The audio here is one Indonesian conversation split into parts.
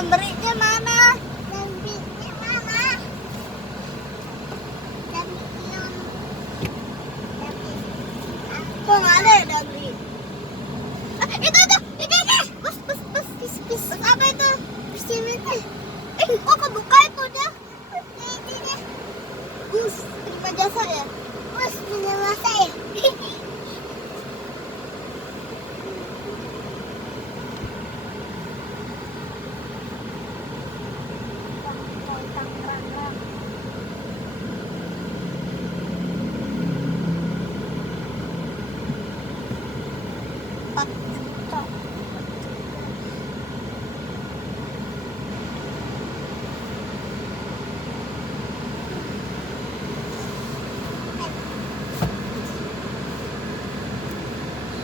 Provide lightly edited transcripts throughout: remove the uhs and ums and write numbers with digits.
Dambrinya mana? Dambrinya mana? Dambrinya. Kok nggak ada ya Dambri? Itu. Pis. Apa itu? Pis itu. Kok kebuka itu dia? Bus, terima jasa ya? Bus, punya masa ya?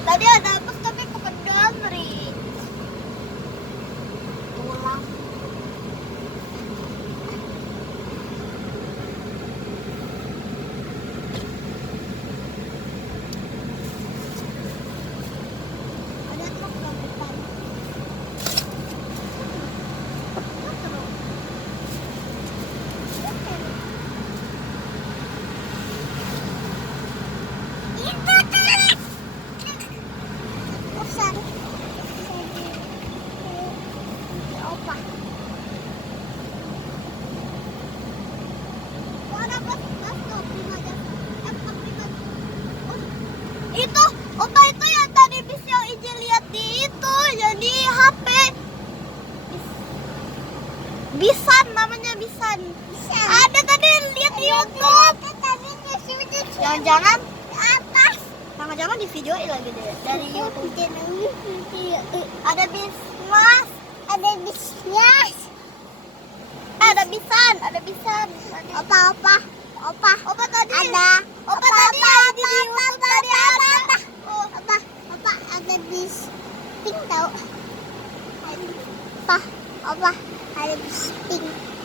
Tadi ada bus tapi bukan Damri. Pulang. Ada truk di depan. Itu truk. Besar. Opa. Oh, ada bus tuh, prima jasa. Bukan prima. Oh, itu, opa itu yang tadi bis yang Iji lihat di itu, jadi HP. Bisan namanya Bisan. Ada tadi lihat di YouTube. Jangan-jangan Atas. jangan-jangan di videoin lagi deh dari YouTube. Video. Ada bis mas, Ada bisnya. ada Bisan. Opa Tadi ada. Opa tadi yang di YouTube tadi ada. Oh, Opa ada bis pink tau. Opa ada bis pink.